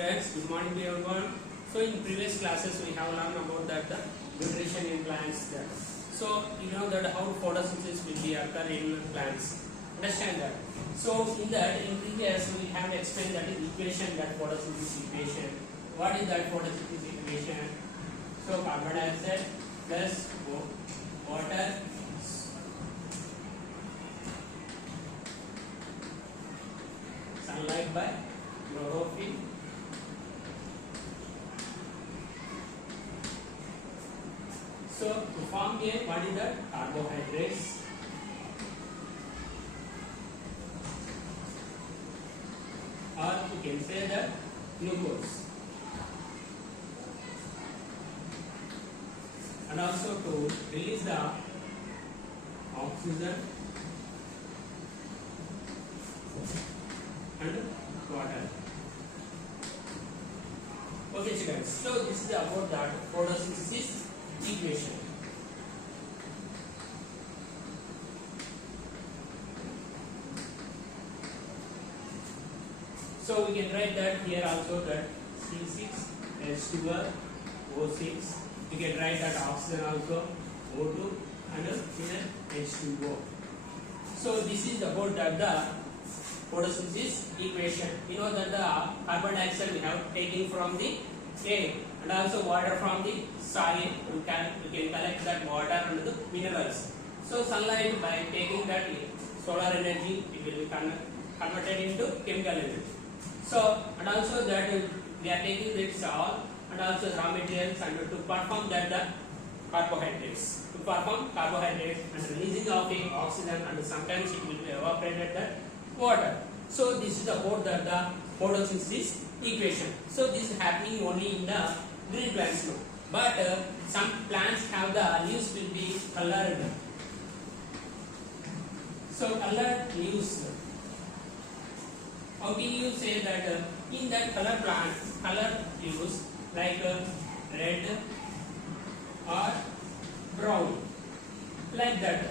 students, good morning to everyone. So in previous classes we have learned about that the nutrition in plants. So you know that how photosynthesis will be occur in plants. Understand that. So in that in previous we have explained that equation, that photosynthesis equation. What is that photosynthesis equation? So carbon dioxide plus water sunlight by chlorophyll so to form a what is that carbohydrates or you can say that glucose and also to release the oxygen and water. Okay students, so this is about that photosynthesis equation. So we can write that here also that C6H12O6. We can write that oxygen also O2 and here H2O. So this is about that the photosynthesis equation. You know that the carbon dioxide we have taken from the air and also water from the soil. We can collect that water and the minerals. So sunlight, by taking that solar energy, it will be converted into chemical energy. So and also that we are taking this all and also raw materials and to perform that the carbohydrates. To perform carbohydrates and releasing of the oxygen and sometimes it will be evaporated that water. So this is about the photosynthesis equation. So this is happening only in the green plants now. But some plants have the leaves will be colored. So colored leaves. How can you say that in that color plant, colored leaves like red or brown, like that.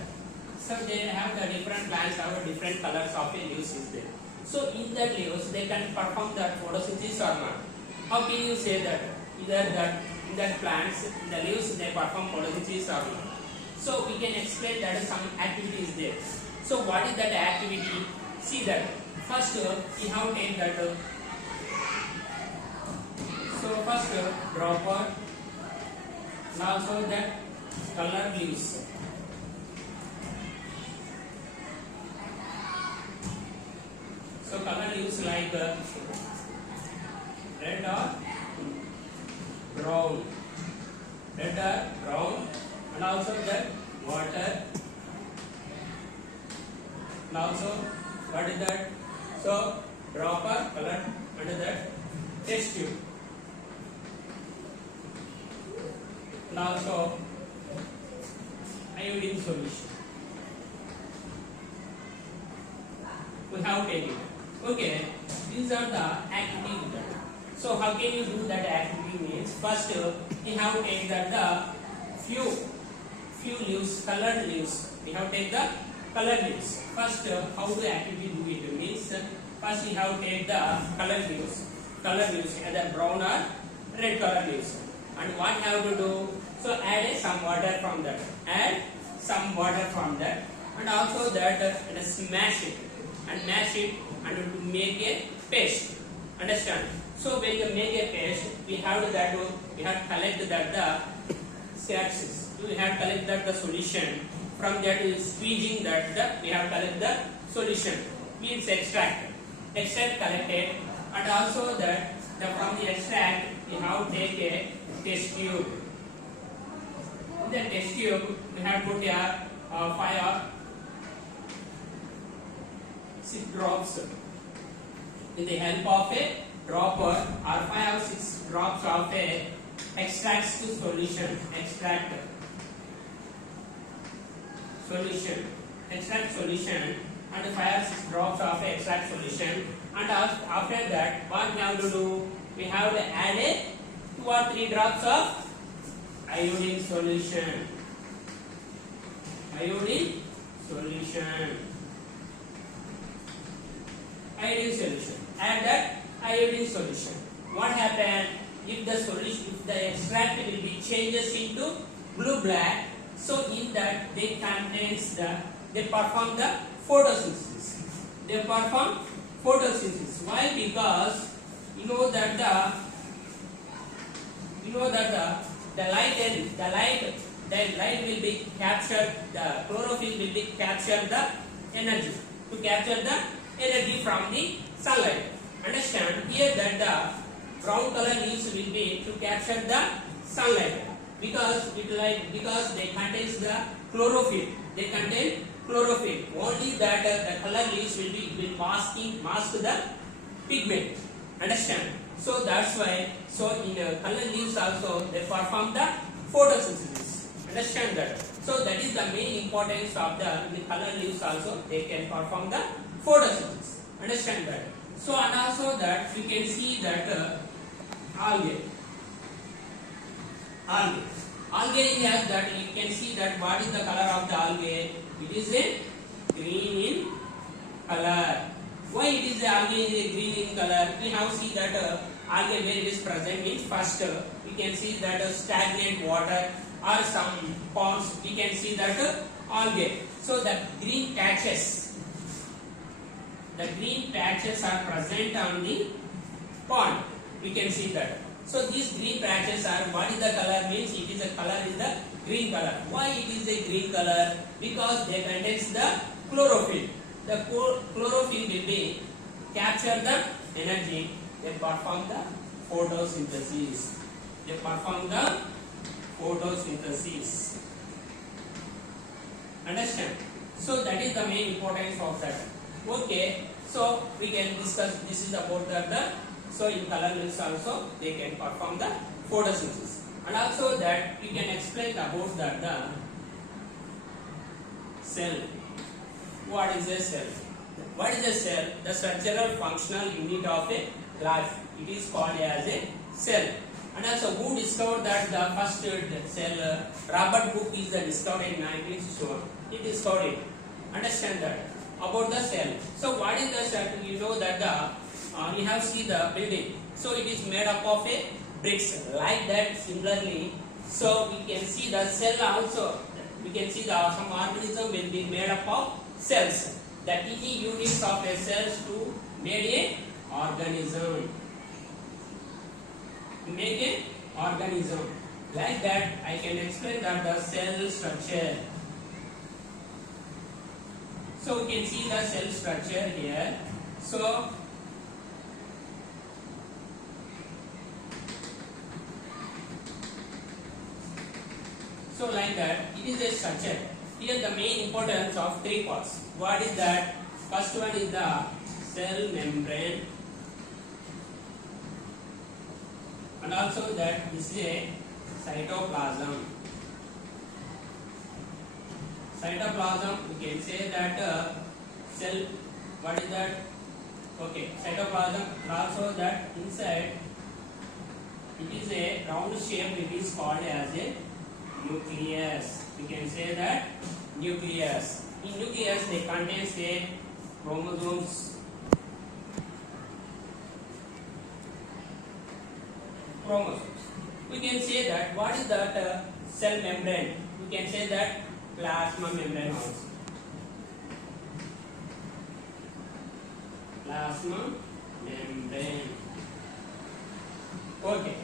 So they have the different plants have different colors of the leaves is there. So in that leaves they can perform that photosynthesis or not. How can you say that either that in that plants in the leaves they perform photosynthesis or not? So we can explain that some activity is there. So what is that activity? See that first we have take that. So first dropper and also that color leaves. So color leaves like red or brown, and also that water, and also what is that? So dropper color and that test tube, and also iodine solution. We have taken. Okay, these are the activities. So how can you do that activity means first we have to take that the few leaves, colored leaves. We have to take the colored leaves. First how the activity do it means first we have to take the colored leaves, either brown or red colored leaves. And what you have to do? So add some water from that. And also that and smash it and mash it and to make a paste. Understand? So when you make a paste, we have to collect that the sacks. We have to collect that the solution. From that squeezing that we have to collect the solution. Means extract collected, and also that from the extract we have to take a test tube. In the test tube we have to put a 5 or 6 drops. With the help of a dropper or 5 or 6 drops of a extract solution, and 5 or 6 drops of extract solution. And after that, what we have to do? We have to add a 2 or 3 drops of iodine solution. Add that iodine solution. what happen if the solution, if the extract will be changes into blue black, so in that they contains they perform the photosynthesis. They perform photosynthesis. Why? Because you know that the light will be captured, the chlorophyll will be captured the energy, to capture the energy from the sunlight. Understand here that the brown color leaves will be to capture the sunlight, because because they contains the chlorophyll. They contain chlorophyll. Only that the color leaves will mask the pigment. Understand? So that's why. So in color leaves also they perform the photosynthesis. Understand that? So that is the main importance of the color leaves also, they can perform the photosynthesis. Understand that? So and also that you can see that algae has that, you can see that what is the color of the algae? It is a green in color. Why it is the algae is a green in color? We have seen that algae where it is present means first we can see that stagnant water or some ponds, we can see that algae. So the green patches are present on the pond. We can see that. So these green patches are, what is the color means? It is a color is the green color. Why it is a green color? Because they contains the chlorophyll. The chlorophyll will be capture the energy. They perform the photosynthesis. Understand? So that is the main importance of that. Okay. So we can discuss. This is about the so in color leaves also they can perform the photosynthesis, and also that we can explain about the cell. What is a cell? What is a cell? The structural functional unit of a life. It is called as a cell. And also who discovered that the first cell? Robert Hooke is the discoverer in 1961. He discovered it. Understand that about the cell. So what is the cell? You know that we have seen the building. So it is made up of a bricks like that. Similarly, so we can see the cell also. We can see some organism will be made up of cells. The tiny units of a cells to make a organism. Like that, I can explain that the cell structure. So we can see the cell structure here. So like that, it is a structure. Here the main importance of three parts. What is that? First one is the cell membrane, and also that this is a cytoplasm. Cytoplasm, we can say that cell. What is that? Okay, cytoplasm, and also that inside it is a round shape. It is called as a nucleus. We can say that nucleus. In nucleus, they contain say chromosomes. We can say that what is that cell membrane? We can say that plasma membrane also. Plasma membrane. Okay.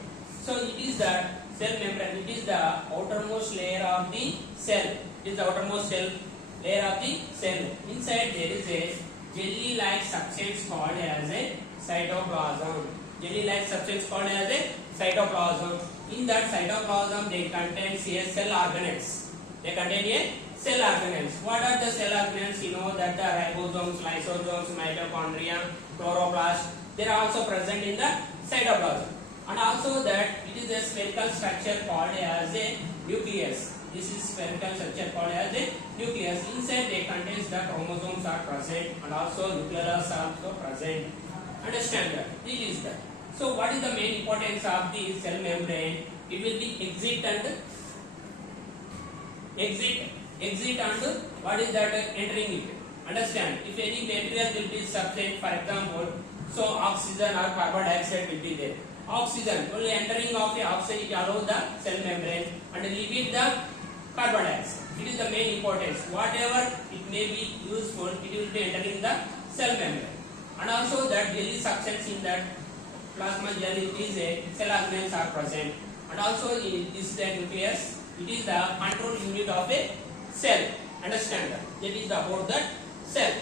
So it is that cell membrane. It is the outermost layer of the cell. It is the outermost layer of the cell. Inside there is a jelly-like substance called as a cytoplasm. Jelly-like substance called as a cytoplasm. In that cytoplasm, they contain cell organelles. They contain a cell organelles. What are the cell organelles? You know that the ribosomes, lysosomes, mitochondria, chloroplast, they are also present in the cytoplasm. And also that it is a spherical structure called as a nucleus. This is spherical structure called as a nucleus. Inside they contains the chromosomes are present, and also nucleus are also present. Understand that? This is that. So what is the main importance of the cell membrane? It will be exit and what is that entering it. Understand? If any material will be substance, for example, so oxygen or carbon dioxide will be there. oxygen, only entering of the oxygen it allows the cell membrane and leaving the carbon dioxide. It is the main importance. Whatever it may be useful, it will be entering the cell membrane. And also that jelly suctions in that plasma gel, it is a cell organelles are present. And also this is the nucleus. It is the control unit of a cell. Understand that? That is about that cell.